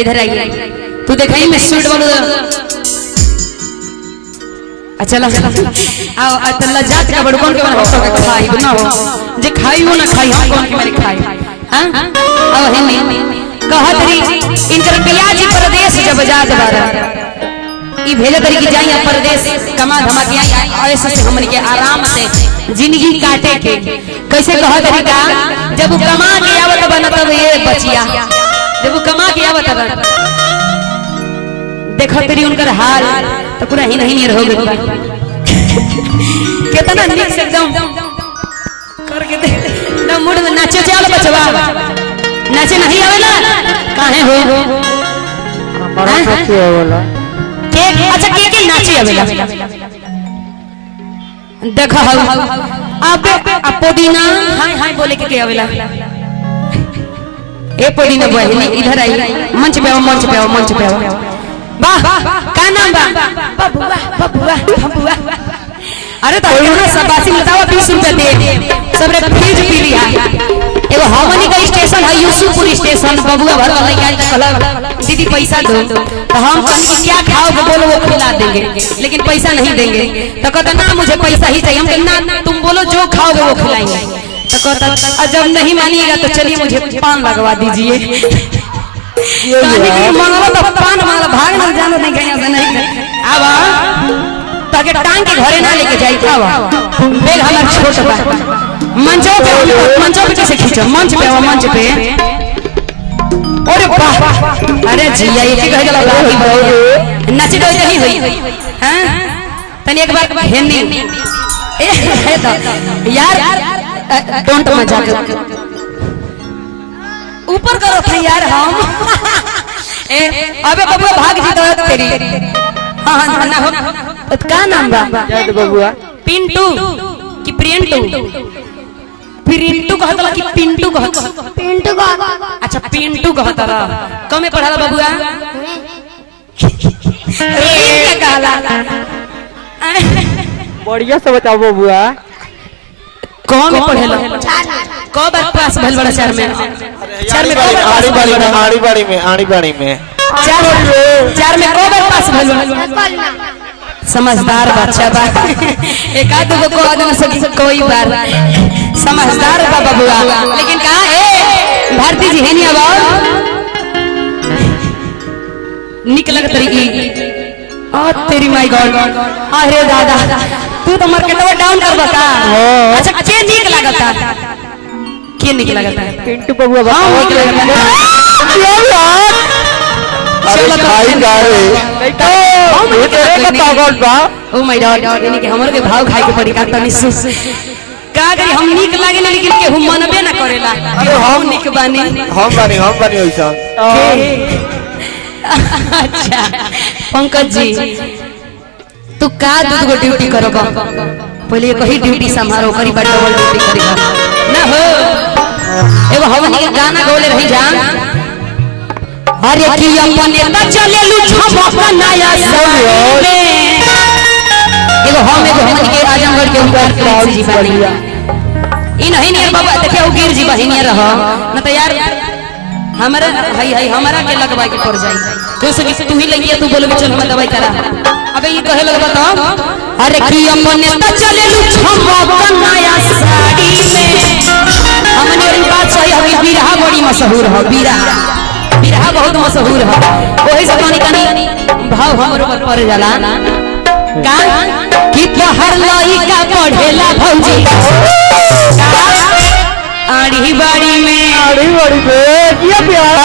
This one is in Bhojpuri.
इधर आइए। तू देखाई मैं सूट वाला अच्छा ला आओ अतला जात का बड़ कौन के बना हो खाई ना हो जे खाई हो ना खाई हम कौन के मैंने खाई हां आओ है नहीं कहत रही इनकर पियाजी परदेश जब जात बारा ई भेजे तरी की जाई परदेश कमा धमा के आई ऐसे से हमन के आराम से जिंदगी काटे के कैसे कहत रही का जब कमा के आवत बनत ये बचिया जब कमा के आवत देखो तेरी उनकर हाल तो पूरा ही नहीं हो गया कितना निक से एकदम करके दे ना मूड में नाचे चल बचवा नाचे नहीं आवेला काहे हो हमारा नाचे आवेला के अच्छा के नाचे आवेला देखो अब पुदीना हाय हाय बोले के आवेला ए पुदीना बहनी इधर आई मंच पे आओ मंच पे आओ मंच पे आओ वाह का नाम बा बबुआ बबुआ बबुआ अरे तो ना सबासी बताओ 20 रुपया दे सबरे फ्रिज पी लिया एगो हमनी का स्टेशन है यूसुफपुर स्टेशन बबुआ भर वाला क्या कहला दीदी पैसा दो तो हम कहीं की क्या खाओगे बोलो वो खिला देंगे लेकिन पैसा नहीं देंगे तो कहता ना मुझे पैसा ही चाहिए हम कहते ना तुम बोलो जो खाओगे वो खिलाएंगे तो कहता जब नहीं मानिएगा तो चलिए मुझे पान लगवा दीजिए मंगला तो पान मंगला भाग ना जानो नहीं कहीं से नहीं आवा ताकि टांग के घरे ना लेके जाई खावा बेग हमार छोट बा मंचो पे कैसे खींचो मंच पे आओ मंच पे अरे वाह अरे जिया ये कह गला नाच दो नहीं हुई हां तनी एक बार हेनी ए तो यार डोंट मजाक ऊपर करो था यार हम ए अबे बबुआ भाग जी तो तेरी हां हां ना हो का नाम बा जय बबुआ पिंटू कि प्रियंटू पिंटू कहतला कि पिंटू कहत पिंटू को अच्छा पिंटू कहतला कमे पढ़ाला बबुआ रे कहला बढ़िया से बताओ बबुआ कौन में पढ़ेला कब बार पास भइल बड़ा चार में आड़ी बाड़ी में चार में कब बार पास भइल समझदार बच्चा बा एक आध को कह देना सकी कोई बार समझदार बा बबुआ लेकिन कहां ए भारती जी है नहीं अब निक लगत रही आ तेरी माय गॉड अरे दादा तू तो मार्केटवा डाउन कर बता अच्छा के निक लगता के निक लगता पिंटू बबुआ हां निक लगता अरे भाई का रे ये तेरे का पागल बा ओ माय गॉड यानी कि हमर के भाव खाए के पड़ी का तनी का करी हम निक लागे ना लेकिन के हम मनबे ना करेला अरे हम निक बानी हम बानी ऐसा अच्छा पंकज जी तू का दूध को ड्यूटी करब पहले कही ड्यूटी संभारो करी बा डबल ड्यूटी करी ना हो एगो हमनी के गाना गौले रही जान अरे की अपने त चलेलु छमक नया साड़ी में एगो हमनी के आजमगढ़ के ऊपर जी बानी ई नहीं नियर बाबा देखियो गिर जी बहिनी रह न त यार हमरा हई हमरा के लगवा के पड़ जाई तो से तू ही लगिए तू बोलबे चल मैं दवाई करा अबे ये कहे लगबा तो अरे की अपने त चलेलु छमक नया साड़ी में हमने ई बात सही है बिरहा बड़ी मशहूर है बिरहा बहुत मशहूर है ओही से कनी भाव हमरो पर पड़ जाला का कि तोहर लइका पढ़ेला भौजी आड़ी बाड़ी में ये प्यार